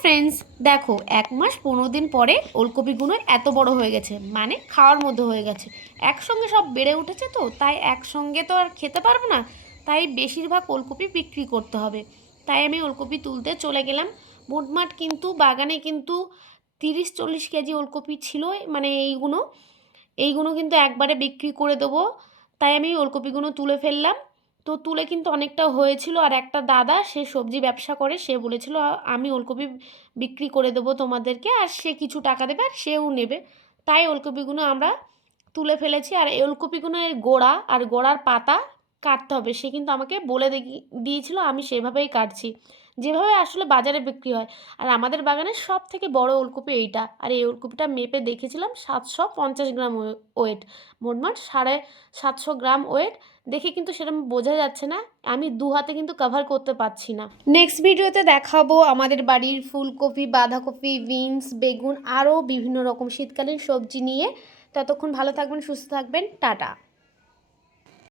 Friends, দেখো 1 মাস 15 দিন পরে ওলকপিগুলো এত বড় হয়ে গেছে, মানে খাওয়ার মধ্যে হয়ে গেছে। একসঙ্গে সব বেড়ে উঠেছে, তো তাই একসঙ্গে তো আর খেতে পারবো না। তাই বেশিরভাগ ওলকপি বিক্রি করতে হবে। তাই আমি ওলকপি তুলতে চলে গেলাম। মোটমাট কিন্তু বাগানে কিন্তু 30-40 কেজি ওলকপি ছিল। মানে এইগুলো কিন্তু একবারে বিক্রি করে দেবো। তাই আমি ওলকপিগুলো তুলে ফেললাম। তো তুলে কিন্তু অনেকটা হয়েছিল, আর একটা দাদা সে সবজি ব্যবসা করে, সে বলেছিল আমি ওলকপি বিক্রি করে দেবো তোমাদেরকে, আর সে কিছু টাকা দেবে আর সেও নেবে। তাই ওলকপিগুলো আমরা তুলে ফেলেছি। আর এই ওলকপিগুলোর গোড়া আর গোড়ার পাতা কাটতে হবে, সে কিন্তু আমাকে বলে দিয়েছিল, আমি সেভাবেই কাটছি, যেভাবে আসলে বাজারে বিক্রি হয়। আর আমাদের বাগানের সব থেকে বড় ওলকপি এইটা। আর এই ওলকপিটা মেপে দেখেছিলাম 750 গ্রাম ওয়েট। মোটমাট 750 গ্রাম ওয়েট। দেখে কিন্তু সেরকম বোঝা যাচ্ছে না, আমি দু হাতে কিন্তু কভার করতে পারছি না। নেক্সট ভিডিওতে দেখাবো আমাদের বাড়ির ফুলকপি, বাঁধাকপি, বিনস, বেগুন, আরও বিভিন্ন রকম শীতকালীন সবজি নিয়ে। ততক্ষণ ভালো থাকবেন, সুস্থ থাকবেন, টাটা।